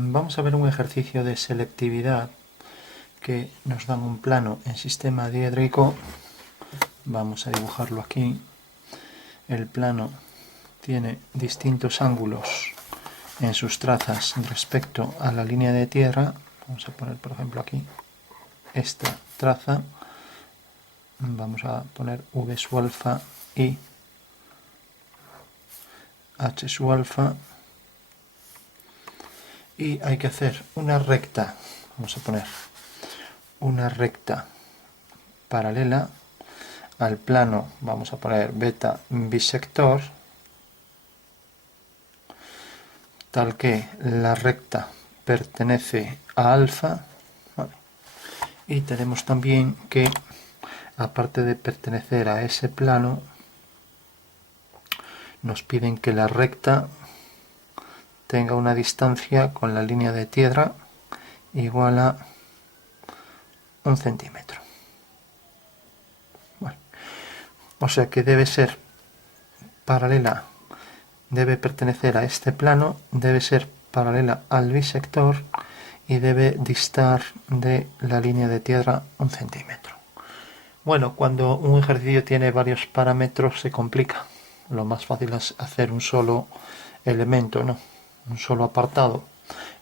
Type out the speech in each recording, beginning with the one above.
Vamos a ver un ejercicio de selectividad que nos dan un plano en sistema diédrico. Vamos a dibujarlo aquí. El plano tiene distintos ángulos en sus trazas respecto a la línea de tierra. Vamos a poner, por ejemplo, aquí esta traza. Vamos a poner V su alfa y H su alfa. Y hay que hacer una recta. Vamos a poner una recta paralela al plano. Vamos a poner beta bisector, tal que la recta pertenece a alfa. Vale. Y tenemos también que, aparte de pertenecer a ese plano, nos piden que la recta tenga una distancia con la línea de tierra igual a 1 centímetro. Vale. O sea que debe ser paralela, debe pertenecer a este plano, debe ser paralela al bisector y debe distar de la línea de tierra 1 centímetro. Bueno, cuando un ejercicio tiene varios parámetros se complica. Lo más fácil es hacer un solo elemento, ¿no? Un solo apartado.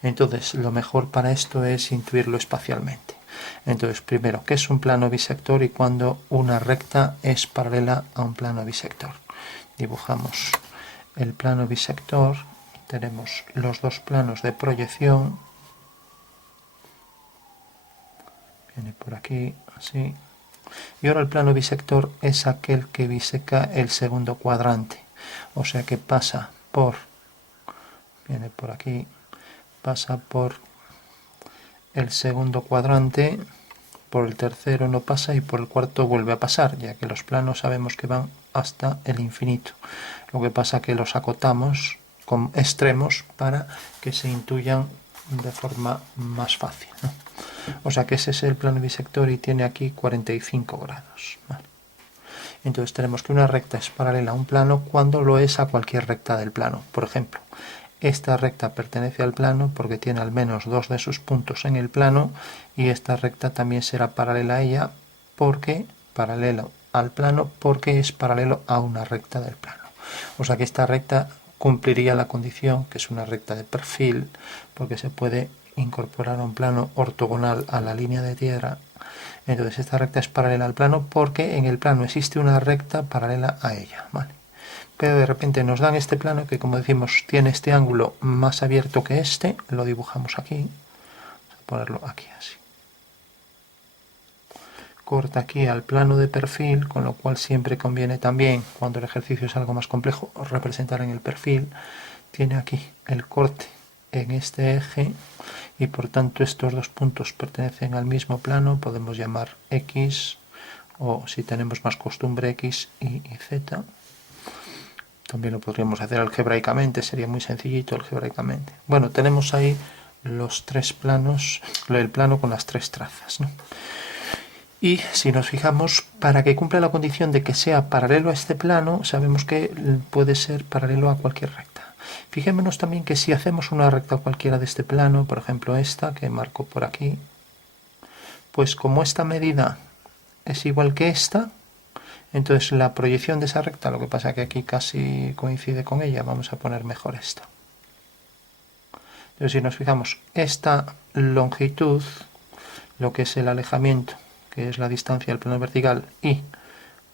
Entonces, lo mejor para esto es intuirlo espacialmente. Entonces, primero, ¿qué es un plano bisector y cuándo una recta es paralela a un plano bisector? Dibujamos el plano bisector. Tenemos los dos planos de proyección. Viene por aquí, así. Y ahora el plano bisector es aquel que biseca el segundo cuadrante. O sea que pasa por, viene por aquí, pasa por el segundo cuadrante, por el tercero no pasa y por el cuarto vuelve a pasar, ya que los planos sabemos que van hasta el infinito. Lo que pasa que los acotamos con extremos para que se intuyan de forma más fácil, ¿no? O sea que ese es el plano bisector y tiene aquí 45 grados. Vale. Entonces tenemos que una recta es paralela a un plano cuando lo es a cualquier recta del plano. Por ejemplo, esta recta pertenece al plano porque tiene al menos dos de sus puntos en el plano, y esta recta también será paralela a ella porque paralelo al plano porque es paralelo a una recta del plano. O sea que esta recta cumpliría la condición, que es una recta de perfil, porque se puede incorporar a un plano ortogonal a la línea de tierra. Entonces esta recta es paralela al plano porque en el plano existe una recta paralela a ella, ¿vale? Pero de repente nos dan este plano que, como decimos, tiene este ángulo más abierto que este. Lo dibujamos aquí. Vamos a ponerlo aquí así. Corta aquí al plano de perfil, con lo cual siempre conviene también, cuando el ejercicio es algo más complejo, representar en el perfil. Tiene aquí el corte en este eje y por tanto estos dos puntos pertenecen al mismo plano. Podemos llamar X, o si tenemos más costumbre, X y Z. También lo podríamos hacer algebraicamente, sería muy sencillito algebraicamente. Bueno, tenemos ahí los tres planos, el plano con las tres trazas, ¿no? Y si nos fijamos, para que cumpla la condición de que sea paralelo a este plano, sabemos que puede ser paralelo a cualquier recta. Fijémonos también que si hacemos una recta cualquiera de este plano, por ejemplo esta que marco por aquí, pues como esta medida es igual que esta, entonces la proyección de esa recta, lo que pasa que aquí casi coincide con ella, vamos a poner mejor esta. Entonces si nos fijamos, esta longitud, lo que es el alejamiento, que es la distancia del plano vertical, y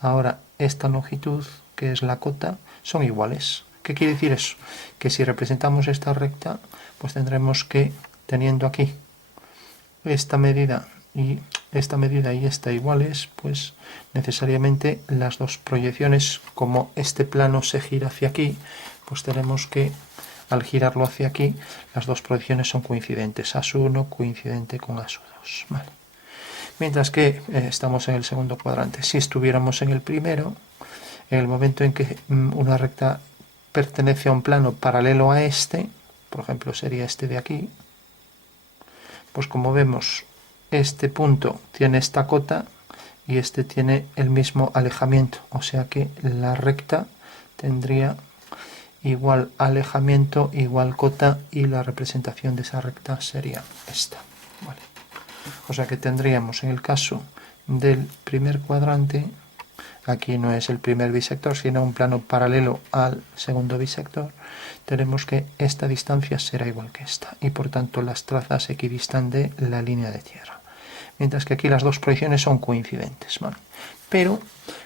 ahora esta longitud, que es la cota, son iguales. ¿Qué quiere decir eso? Que si representamos esta recta, pues tendremos que, teniendo aquí esta medida y esta iguales, pues necesariamente las dos proyecciones, como este plano se gira hacia aquí, pues tenemos que, al girarlo hacia aquí, las dos proyecciones son coincidentes. A1 coincidente con A2. Vale. Mientras que estamos en el segundo cuadrante. Si estuviéramos en el primero, en el momento en que una recta pertenece a un plano paralelo a este, por ejemplo sería este de aquí, pues como vemos, este punto tiene esta cota y este tiene el mismo alejamiento, o sea que la recta tendría igual alejamiento igual cota, y la representación de esa recta sería esta. ¿Vale? O sea que tendríamos en el caso del primer cuadrante, aquí no es el primer bisector, sino un plano paralelo al segundo bisector, tenemos que esta distancia será igual que esta, y por tanto las trazas equidistan de la línea de tierra. Mientras que aquí las dos proyecciones son coincidentes, ¿vale? Pero,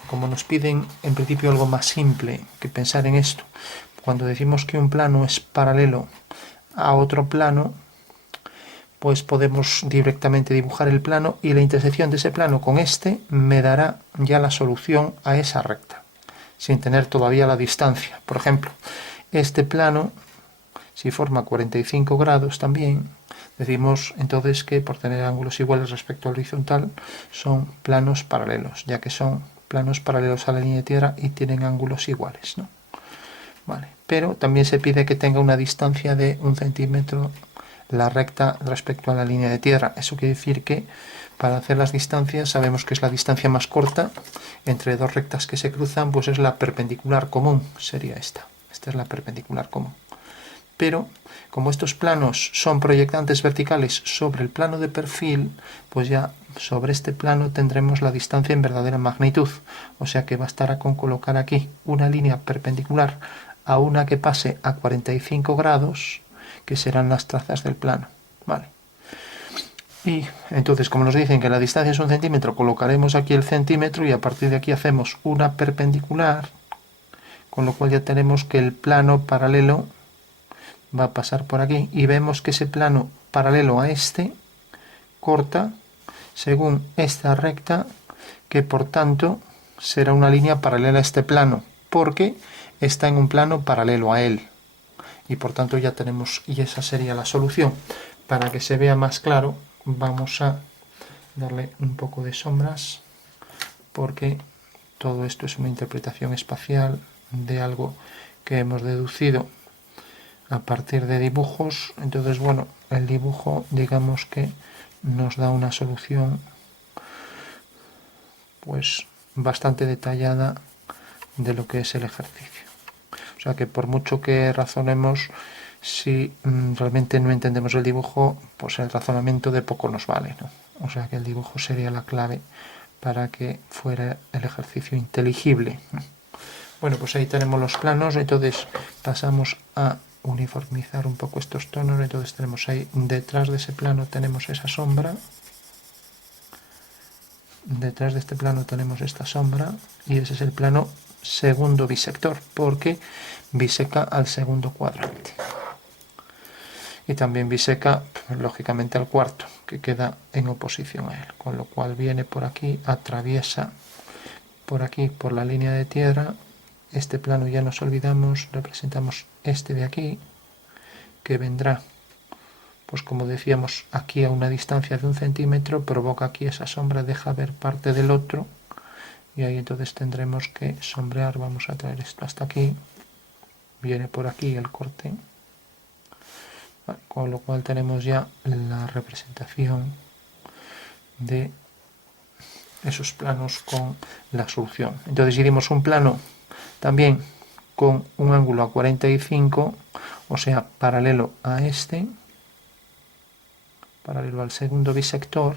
como nos piden en principio algo más simple que pensar en esto, cuando decimos que un plano es paralelo a otro plano, pues podemos directamente dibujar el plano, y la intersección de ese plano con este me dará ya la solución a esa recta, sin tener todavía la distancia. Por ejemplo, este plano, si forma 45 grados también, decimos entonces que por tener ángulos iguales respecto al horizontal son planos paralelos, ya que son planos paralelos a la línea de tierra y tienen ángulos iguales, ¿no? Vale. Pero también se pide que tenga una distancia de 1 centímetro la recta respecto a la línea de tierra. Eso quiere decir que para hacer las distancias sabemos que es la distancia más corta entre dos rectas que se cruzan, pues es la perpendicular común, sería esta. Esta es la perpendicular común. Pero como estos planos son proyectantes verticales sobre el plano de perfil, pues ya sobre este plano tendremos la distancia en verdadera magnitud. O sea que bastará con colocar aquí una línea perpendicular a una que pase a 45 grados, que serán las trazas del plano. Vale. Y entonces, como nos dicen que la distancia es 1 centímetro, colocaremos aquí el centímetro y a partir de aquí hacemos una perpendicular, con lo cual ya tenemos que el plano paralelo va a pasar por aquí, y vemos que ese plano paralelo a este corta según esta recta, que por tanto será una línea paralela a este plano, porque está en un plano paralelo a él, y por tanto ya tenemos, y esa sería la solución. Para que se vea más claro, vamos a darle un poco de sombras, porque todo esto es una interpretación espacial de algo que hemos deducido a partir de dibujos. Entonces, bueno, el dibujo, digamos que nos da una solución pues bastante detallada de lo que es el ejercicio. O sea que por mucho que razonemos, si realmente no entendemos el dibujo, pues el razonamiento de poco nos vale, ¿no? O sea que el dibujo sería la clave para que fuera el ejercicio inteligible. Bueno, pues ahí tenemos los planos. Entonces pasamos a uniformizar un poco estos tonos. Entonces tenemos ahí, detrás de ese plano tenemos esa sombra, detrás de este plano tenemos esta sombra, y ese es el plano segundo bisector, porque biseca al segundo cuadrante, y también biseca lógicamente al cuarto, que queda en oposición a él, con lo cual viene por aquí, atraviesa por aquí, por la línea de tierra. Este plano ya nos olvidamos, representamos este de aquí, que vendrá, pues como decíamos, aquí a una distancia de 1 centímetro, provoca aquí esa sombra, deja ver parte del otro, y ahí entonces tendremos que sombrear. Vamos a traer esto hasta aquí, viene por aquí el corte, vale, con lo cual tenemos ya la representación de esos planos con la solución. Entonces si dimos un plano también con un ángulo a 45, o sea, paralelo a este, paralelo al segundo bisector,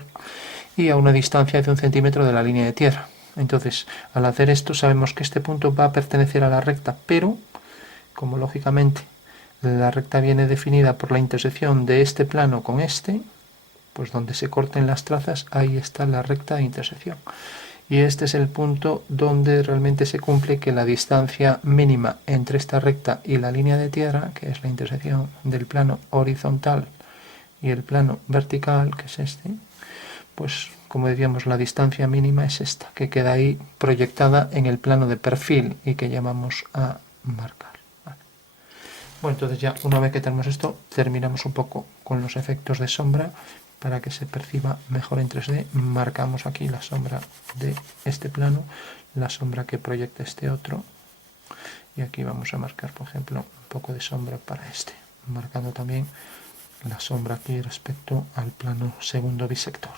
y a una distancia de 1 centímetro de la línea de tierra. Entonces, al hacer esto sabemos que este punto va a pertenecer a la recta, pero como lógicamente la recta viene definida por la intersección de este plano con este, pues donde se corten las trazas, ahí está la recta de intersección. Y este es el punto donde realmente se cumple que la distancia mínima entre esta recta y la línea de tierra, que es la intersección del plano horizontal y el plano vertical, que es este, pues como decíamos, la distancia mínima es esta, que queda ahí proyectada en el plano de perfil y que llamamos a marcar. Vale. Bueno, entonces ya una vez que tenemos esto, terminamos un poco con los efectos de sombra para que se perciba mejor en 3D. Marcamos aquí la sombra de este plano, la sombra que proyecta este otro, y aquí vamos a marcar, por ejemplo, un poco de sombra para este, marcando también la sombra aquí respecto al plano segundo bisector,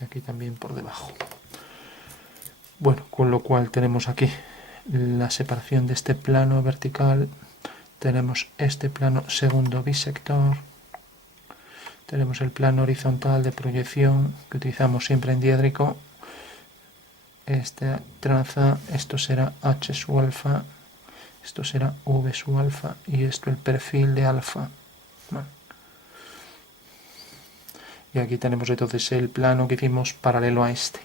y aquí también por debajo. Bueno, con lo cual tenemos aquí la separación de este plano vertical, tenemos este plano segundo bisector, tenemos el plano horizontal de proyección que utilizamos siempre en diédrico, esta traza, esto será h sub alfa, esto será v sub alfa y esto el perfil de alfa. Vale. Y aquí tenemos entonces el plano que hicimos paralelo a este,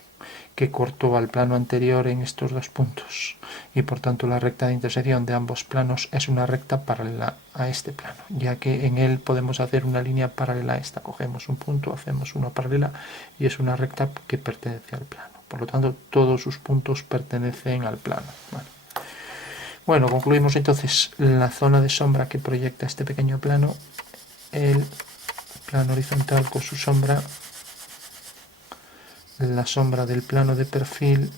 que cortó al plano anterior en estos dos puntos, y por tanto la recta de intersección de ambos planos es una recta paralela a este plano, ya que en él podemos hacer una línea paralela a esta, cogemos un punto, hacemos una paralela y es una recta que pertenece al plano, por lo tanto todos sus puntos pertenecen al plano. Vale. Bueno, concluimos entonces la zona de sombra que proyecta este pequeño plano, el plano horizontal con su sombra, la sombra del plano de perfil,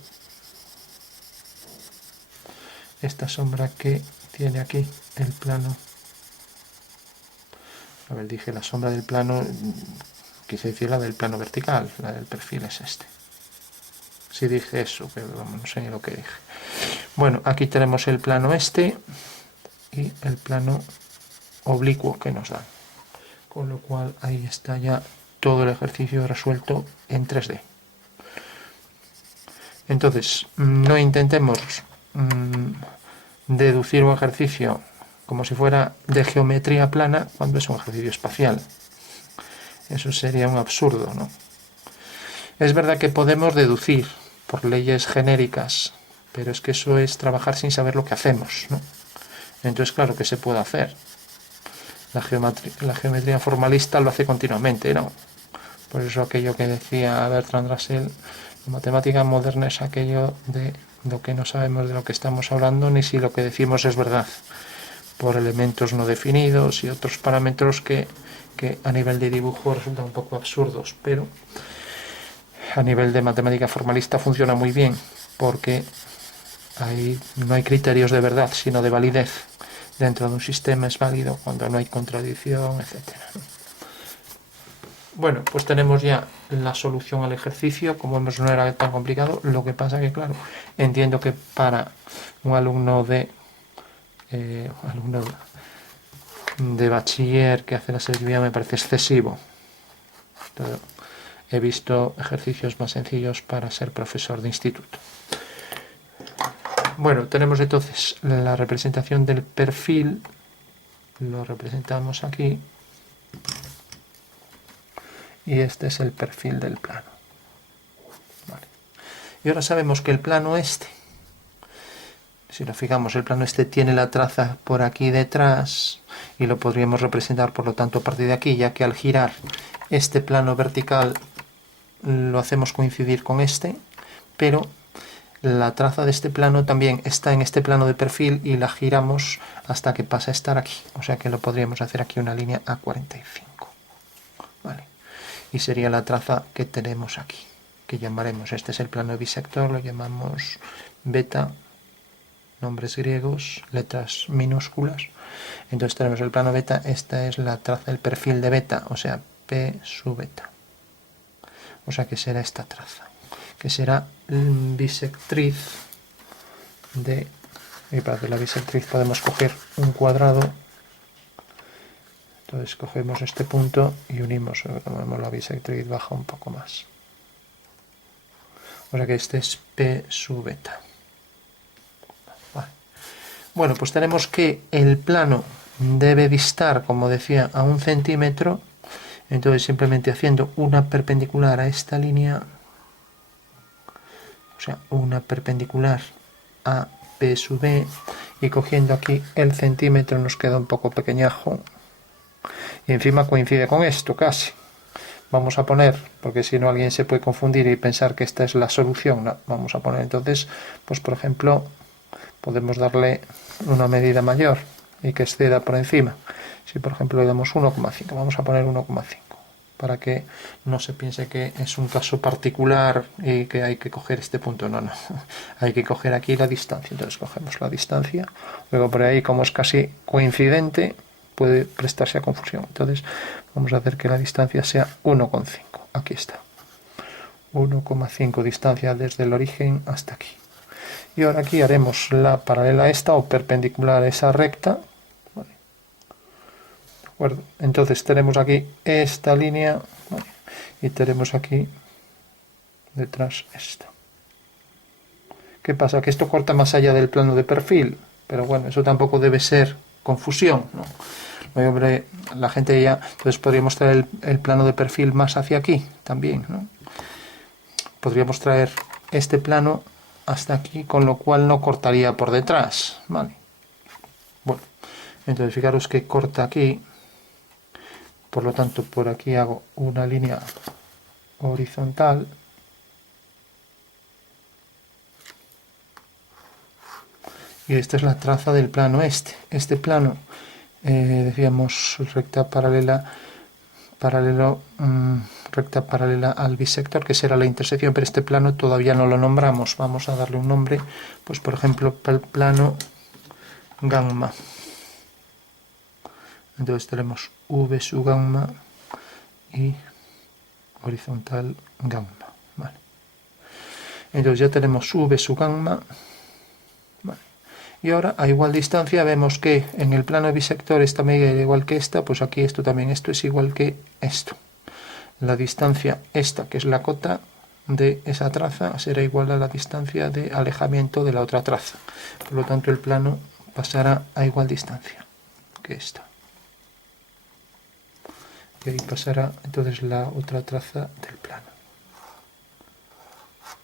esta sombra que tiene aquí el plano, a ver, dije la sombra del plano, quise decir la del plano vertical, la del perfil es este. Si dije eso, pero vamos, no sé ni lo que dije. Bueno, aquí tenemos el plano este y el plano oblicuo que nos dan, con lo cual ahí está ya todo el ejercicio resuelto en 3D. Entonces, no intentemos deducir un ejercicio como si fuera de geometría plana cuando es un ejercicio espacial. Eso sería un absurdo, ¿no? Es verdad que podemos deducir por leyes genéricas, pero es que eso es trabajar sin saber lo que hacemos, ¿no? Entonces, claro, ¿qué se puede hacer? La geometría formalista lo hace continuamente, ¿no? Por eso aquello que decía Bertrand Russell, la matemática moderna es aquello de lo que no sabemos de lo que estamos hablando ni si lo que decimos es verdad, por elementos no definidos y otros parámetros que a nivel de dibujo resultan un poco absurdos, pero a nivel de matemática formalista funciona muy bien, porque no hay criterios de verdad, sino de validez. Dentro de un sistema es válido cuando no hay contradicción, etc. Bueno, pues tenemos ya la solución al ejercicio. Como vemos, no era tan complicado. Lo que pasa que, claro, entiendo que para un alumno de bachiller que hace la selectividad me parece excesivo. Entonces, he visto ejercicios más sencillos para ser profesor de instituto. Bueno, tenemos entonces la representación del perfil, lo representamos aquí, y este es el perfil del plano. Vale. Y ahora sabemos que el plano este, si nos fijamos, el plano este tiene la traza por aquí detrás, y lo podríamos representar por lo tanto a partir de aquí, ya que al girar este plano vertical lo hacemos coincidir con este, pero la traza de este plano también está en este plano de perfil y la giramos hasta que pasa a estar aquí. O sea que lo podríamos hacer aquí una línea A45. Vale. Y sería la traza que tenemos aquí, que llamaremos, este es el plano de bisector, lo llamamos beta, nombres griegos, letras minúsculas. Entonces tenemos el plano beta, esta es la traza del perfil de beta, o sea, P sub beta. O sea que será esta traza, que será bisectriz de, y para hacer la bisectriz podemos coger un cuadrado, entonces cogemos este punto y unimos, como la bisectriz baja un poco más, o sea que este es P sub beta. Vale. Bueno, pues tenemos que el plano debe distar, como decía, a 1 centímetro, entonces simplemente haciendo una perpendicular a esta línea, o sea, una perpendicular a P sub B, y cogiendo aquí el centímetro nos queda un poco pequeñajo, y encima coincide con esto casi. Vamos a poner, porque si no alguien se puede confundir y pensar que esta es la solución, no, vamos a poner entonces, pues por ejemplo, podemos darle una medida mayor y que exceda por encima. Si por ejemplo le damos 1,5, vamos a poner 1,5. Para que no se piense que es un caso particular y que hay que coger este punto. No, hay que coger aquí la distancia. Entonces cogemos la distancia, luego por ahí, como es casi coincidente, puede prestarse a confusión. Entonces vamos a hacer que la distancia sea 1,5. Aquí está. 1,5 distancia desde el origen hasta aquí. Y ahora aquí haremos la paralela a esta o perpendicular a esa recta. Vale. ¿De acuerdo? Entonces tenemos aquí esta línea, vale, y tenemos aquí detrás esta. ¿Qué pasa? Que esto corta más allá del plano de perfil, pero bueno, eso tampoco debe ser confusión, ¿no? La gente ya, entonces podríamos traer el plano de perfil más hacia aquí también, ¿no? Podríamos traer este plano hasta aquí, con lo cual no cortaría por detrás, ¿vale? Bueno, entonces fijaros que corta aquí, por lo tanto por aquí hago una línea horizontal. Y esta es la traza del plano este. Este plano, decíamos recta paralela, recta paralela al bisector, que será la intersección, pero este plano todavía no lo nombramos. Vamos a darle un nombre, pues por ejemplo, el plano gamma. Entonces tenemos V sub gamma y horizontal gamma. Vale. Entonces ya tenemos V sub gamma. Y ahora a igual distancia vemos que en el plano bisector esta medida es igual que esta, pues aquí esto también, esto es igual que esto. La distancia esta, que es la cota de esa traza, será igual a la distancia de alejamiento de la otra traza. Por lo tanto el plano pasará a igual distancia que esta. Y ahí pasará entonces la otra traza del plano,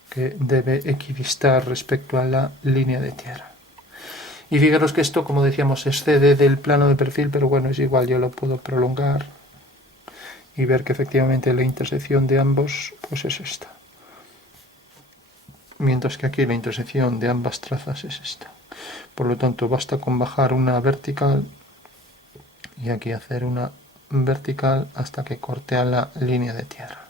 que debe equidistar respecto a la línea de tierra. Y fijaros que esto, como decíamos, excede del plano de perfil, pero bueno, es igual, yo lo puedo prolongar y ver que efectivamente la intersección de ambos pues es esta. Mientras que aquí la intersección de ambas trazas es esta. Por lo tanto, basta con bajar una vertical y aquí hacer una vertical hasta que corte a la línea de tierra.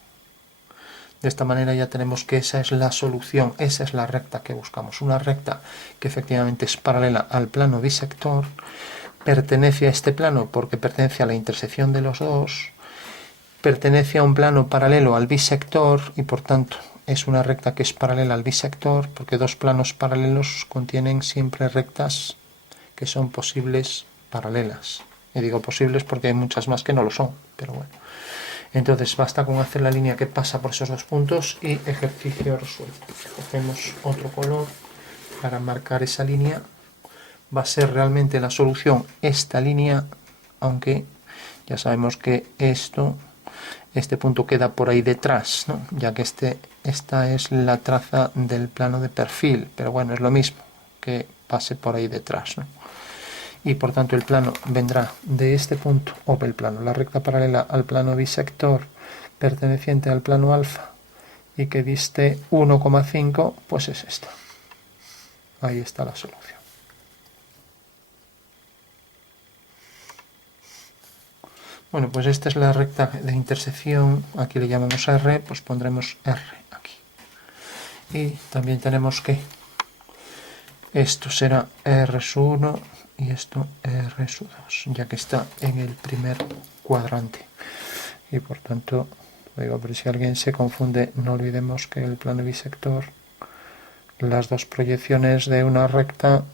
De esta manera ya tenemos que esa es la solución, esa es la recta que buscamos. Una recta que efectivamente es paralela al plano bisector, pertenece a este plano porque pertenece a la intersección de los dos, pertenece a un plano paralelo al bisector y por tanto es una recta que es paralela al bisector porque dos planos paralelos contienen siempre rectas que son posibles paralelas. Y digo posibles porque hay muchas más que no lo son, pero bueno. Entonces basta con hacer la línea que pasa por esos dos puntos y ejercicio resuelto. Cogemos otro color para marcar esa línea. Va a ser realmente la solución esta línea, aunque ya sabemos que este punto queda por ahí detrás, ¿no? Ya que esta es la traza del plano de perfil, pero bueno, es lo mismo que pase por ahí detrás, ¿no? Y por tanto el plano vendrá de este punto, o el plano, la recta paralela al plano bisector perteneciente al plano alfa y que diste 1,5, pues es esta. Ahí está la solución. Bueno, pues esta es la recta de intersección, aquí le llamamos R, pues pondremos R aquí. Y también tenemos que esto será R sub 1 y esto R sub 2, ya que está en el primer cuadrante. Y por tanto, digo, pero si alguien se confunde, no olvidemos que el plano bisector, las dos proyecciones de una recta,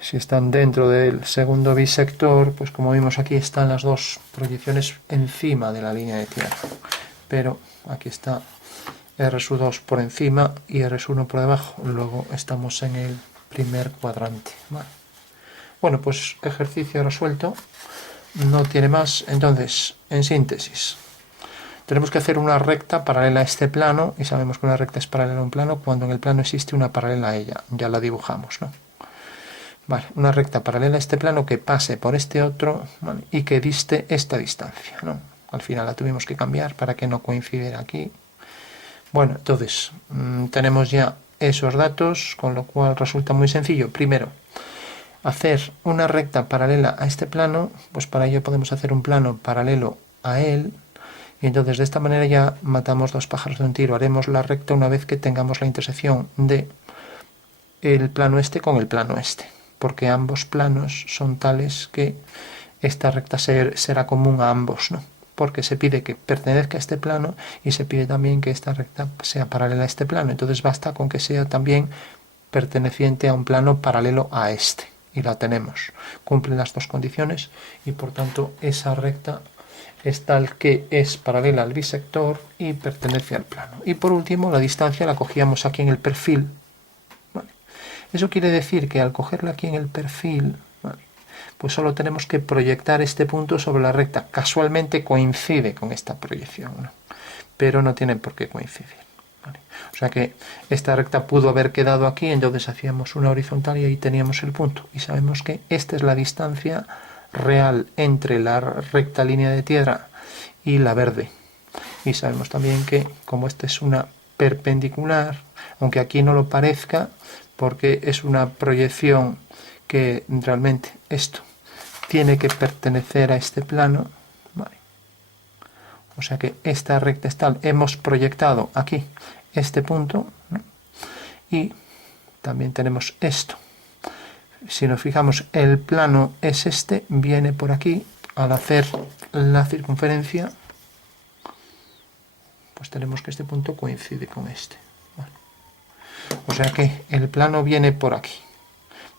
si están dentro del segundo bisector, pues como vimos aquí están las dos proyecciones encima de la línea de tierra. Pero aquí está R sub 2 por encima y R sub 1 por debajo. Luego estamos en el primer cuadrante. Vale. Bueno, pues ejercicio resuelto. No tiene más. Entonces, en síntesis, tenemos que hacer una recta paralela a este plano y sabemos que una recta es paralela a un plano cuando en el plano existe una paralela a ella. Ya la dibujamos, ¿no? Vale, una recta paralela a este plano que pase por este otro, ¿vale? Y que diste esta distancia, ¿no? Al final la tuvimos que cambiar para que no coincidiera aquí. Bueno, entonces tenemos ya esos datos, con lo cual resulta muy sencillo. Primero, hacer una recta paralela a este plano, pues para ello podemos hacer un plano paralelo a él, y entonces de esta manera ya matamos dos pájaros de un tiro. Haremos la recta una vez que tengamos la intersección de el plano este con el plano este, porque ambos planos son tales que esta recta será común a ambos, ¿no? Porque se pide que pertenezca a este plano y se pide también que esta recta sea paralela a este plano. Entonces basta con que sea también perteneciente a un plano paralelo a este. Y la tenemos. Cumple las dos condiciones y por tanto esa recta es tal que es paralela al bisector y pertenece al plano. Y por último, la distancia la cogíamos aquí en el perfil. ¿Vale? Eso quiere decir que al cogerla aquí en el perfil, ¿vale?, pues solo tenemos que proyectar este punto sobre la recta. Casualmente coincide con esta proyección, ¿no?, pero no tienen por qué coincidir. ¿Vale? O sea que esta recta pudo haber quedado aquí, entonces hacíamos una horizontal y ahí teníamos el punto. Y sabemos que esta es la distancia real entre la recta línea de tierra y la verde. Y sabemos también que como esta es una perpendicular, aunque aquí no lo parezca, porque es una proyección que realmente esto tiene que pertenecer a este plano, ¿vale? O sea que esta recta es tal, hemos proyectado aquí este punto, ¿no?, y también tenemos esto. Si nos fijamos, el plano es este, viene por aquí. Al hacer la circunferencia, pues tenemos que este punto coincide con este. ¿Vale? O sea que el plano viene por aquí,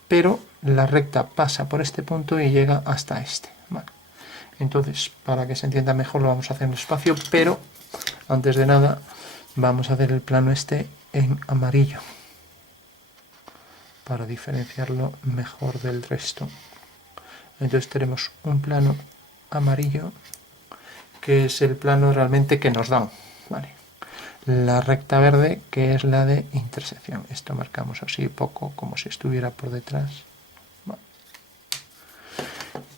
pero la recta pasa por este punto y llega hasta este. ¿Vale? Entonces, para que se entienda mejor, lo vamos a hacer en espacio, pero antes de nada vamos a hacer el plano este en amarillo para diferenciarlo mejor del resto. Entonces tenemos un plano amarillo que es el plano realmente que nos dan, ¿vale? La recta verde, que es la de intersección. Esto marcamos así poco, como si estuviera por detrás. ¿Vale?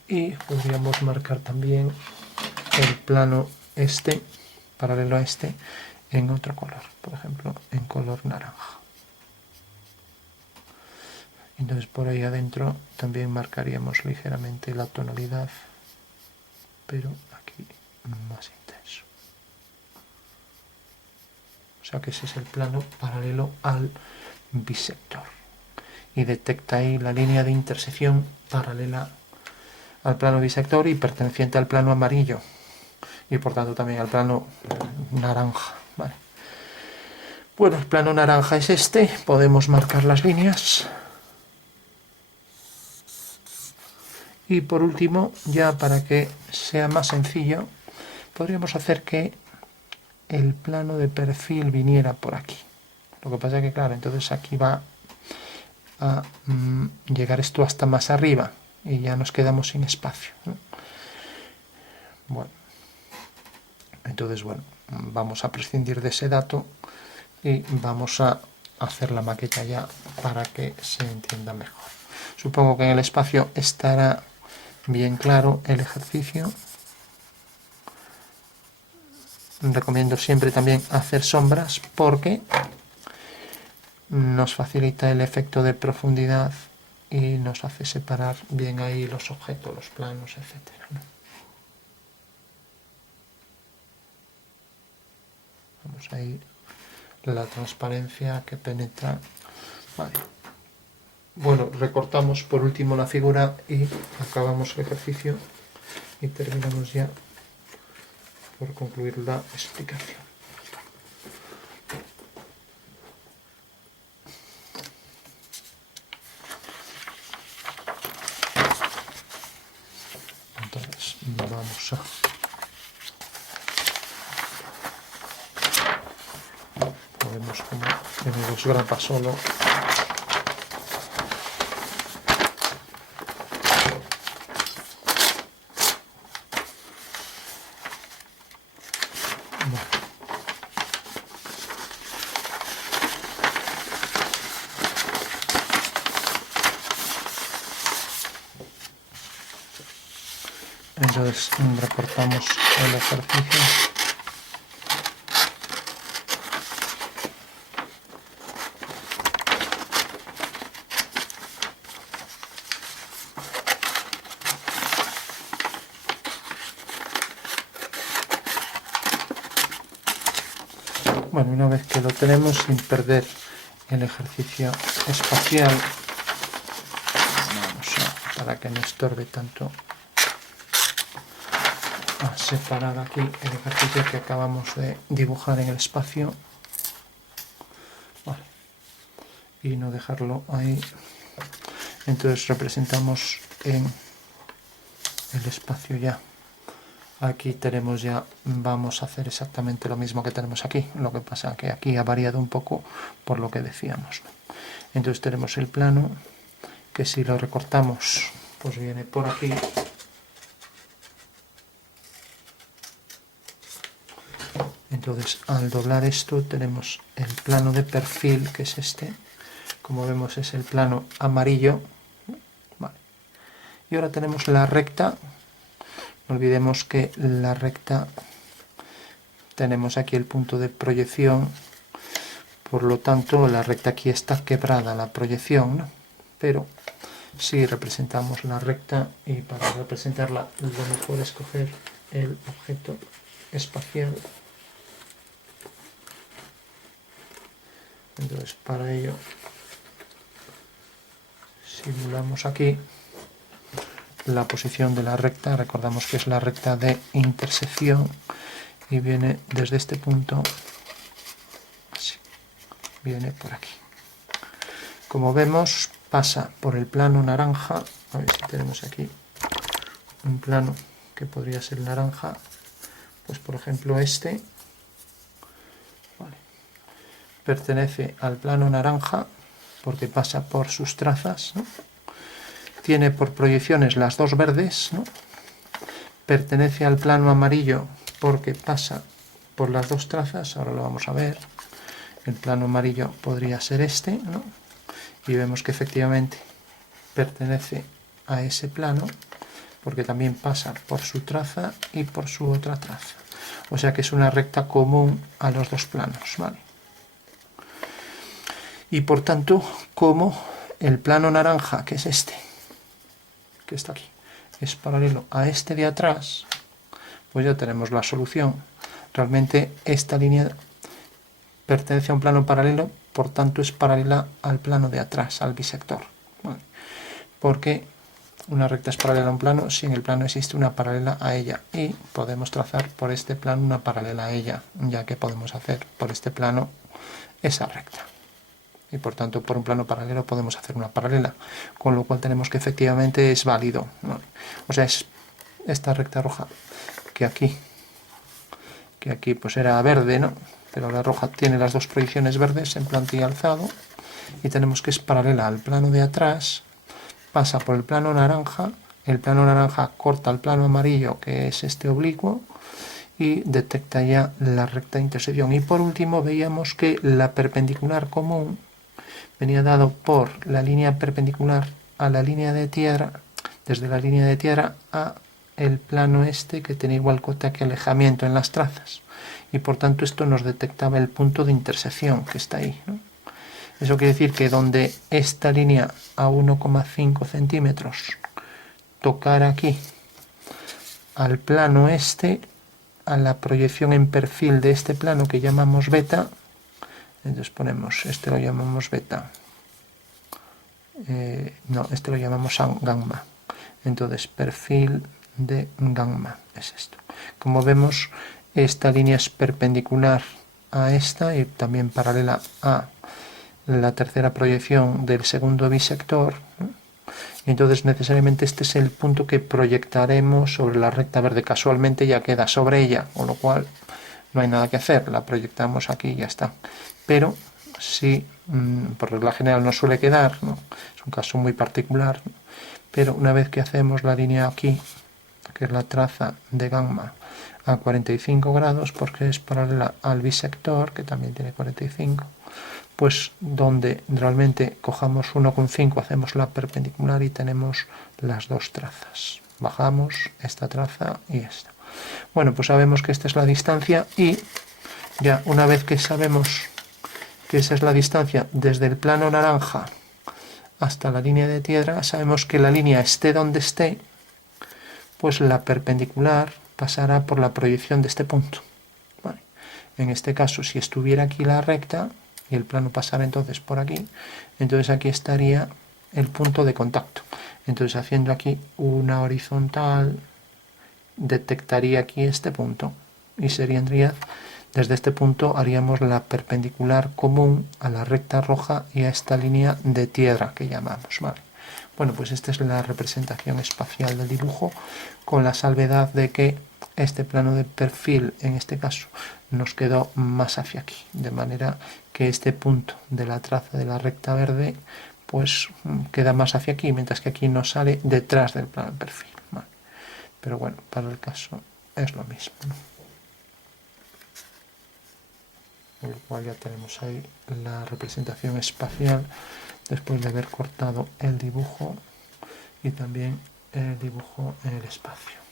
Y podríamos marcar también el plano este, paralelo a este, en otro color, por ejemplo, en color naranja. Entonces por ahí adentro también marcaríamos ligeramente la tonalidad, pero aquí más intenso. O sea que ese es el plano paralelo al bisector. Y detecta ahí la línea de intersección paralela al plano bisector y perteneciente al plano amarillo. Y por tanto también al plano naranja. ¿Vale? Bueno, el plano naranja es este. Podemos marcar las líneas. Y por último, ya para que sea más sencillo, podríamos hacer que el plano de perfil viniera por aquí. Lo que pasa es que, claro, entonces aquí va a llegar esto hasta más arriba y ya nos quedamos sin espacio, ¿no? Bueno, entonces, bueno, vamos a prescindir de ese dato y vamos a hacer la maqueta ya para que se entienda mejor. Supongo que en el espacio estará bien claro el ejercicio. Recomiendo siempre también hacer sombras porque nos facilita el efecto de profundidad y nos hace separar bien ahí los objetos, los planos, etc., ¿no? Vamos ahí, la transparencia que penetra. Vale. Bueno, recortamos por último la figura y acabamos el ejercicio y terminamos ya por concluir la explicación. Entonces vamos a podemos, como tenemos grapa solo, entonces recortamos el ejercicio. Bueno, una vez que lo tenemos, sin perder el ejercicio espacial, para que no estorbe tanto, a separar aquí el ejercicio que acabamos de dibujar en el espacio. Vale. y no dejarlo ahí. Entonces representamos en el espacio ya. Aquí tenemos ya, vamos a hacer exactamente lo mismo que tenemos aquí, lo que pasa que aquí ha variado un poco por lo que decíamos, ¿no? Entonces tenemos el plano, que si lo recortamos, pues viene por aquí. Entonces al doblar esto tenemos el plano de perfil, que es este, como vemos es el plano amarillo, vale. Y ahora tenemos la recta. No olvidemos que la recta, tenemos aquí el punto de proyección, por lo tanto la recta aquí está quebrada, la proyección, ¿no? Pero si representamos la recta, y para representarla lo mejor es coger el objeto espacial. Entonces para ello simulamos aquí la posición de la recta. Recordamos que es la recta de intersección y viene desde este punto, así, viene por aquí. Como vemos, pasa por el plano naranja. A ver si tenemos aquí un plano que podría ser naranja, pues por ejemplo este, vale, pertenece al plano naranja porque pasa por sus trazas, ¿no? Tiene por proyecciones las dos verdes, ¿no? Pertenece al plano amarillo porque pasa por las dos trazas. Ahora lo vamos a ver. El plano amarillo podría ser este, ¿no? Y vemos que efectivamente pertenece a ese plano porque también pasa por su traza y por su otra traza. O sea que es una recta común a los dos planos, ¿vale? Y por tanto, como el plano naranja, que es este, que está aquí, es paralelo a este de atrás, pues ya tenemos la solución. Realmente esta línea pertenece a un plano paralelo, por tanto es paralela al plano de atrás, al bisector, ¿vale? Porque una recta es paralela a un plano si en el plano existe una paralela a ella, y podemos trazar por este plano una paralela a ella, ya que podemos hacer por este plano esa recta. Y por tanto por un plano paralelo podemos hacer una paralela, con lo cual tenemos que efectivamente es válido, ¿no? O sea, es esta recta roja que aquí pues era verde, ¿no? Pero la roja tiene las dos proyecciones verdes en planta y alzado, y tenemos que es paralela al plano de atrás, pasa por el plano naranja corta el plano amarillo, que es este oblicuo, y detecta ya la recta de intersección. Y por último veíamos que la perpendicular común venía dado por la línea perpendicular a la línea de tierra, desde la línea de tierra a el plano este, que tiene igual cota que alejamiento en las trazas, y por tanto esto nos detectaba el punto de intersección que está ahí, ¿no? Eso quiere decir que donde esta línea a 1,5 centímetros tocara aquí al plano este, a la proyección en perfil de este plano que llamamos beta, entonces ponemos, este lo llamamos beta, no, este lo llamamos gamma, entonces perfil de gamma es esto. Como vemos, esta línea es perpendicular a esta y también paralela a la tercera proyección del segundo bisector, ¿no? Y entonces necesariamente este es el punto que proyectaremos sobre la recta verde. Casualmente ya queda sobre ella, con lo cual no hay nada que hacer, la proyectamos aquí y ya está. Pero si por regla general no suele quedar, ¿no? Es un caso muy particular, ¿no? Pero una vez que hacemos la línea aquí, que es la traza de gamma, a 45 grados, porque es paralela al bisector, que también tiene 45, pues donde realmente cojamos 1,5, hacemos la perpendicular y tenemos las dos trazas. Bajamos esta traza y esta. Bueno, pues sabemos que esta es la distancia, y ya una vez que sabemos que esa es la distancia desde el plano naranja hasta la línea de tierra, sabemos que la línea esté donde esté, pues la perpendicular pasará por la proyección de este punto, ¿vale? En este caso, si estuviera aquí la recta y el plano pasara entonces por aquí, entonces aquí estaría el punto de contacto. Entonces haciendo aquí una horizontal, detectaría aquí este punto y sería Desde este punto haríamos la perpendicular común a la recta roja y a esta línea de tierra que llamamos, ¿vale? Bueno, pues esta es la representación espacial del dibujo, con la salvedad de que este plano de perfil, en este caso, nos quedó más hacia aquí, de manera que este punto de la traza de la recta verde pues queda más hacia aquí, mientras que aquí nos sale detrás del plano de perfil, ¿vale? Pero bueno, para el caso es lo mismo, ¿no? Con lo cual ya tenemos ahí la representación espacial después de haber cortado el dibujo y también el dibujo en el espacio.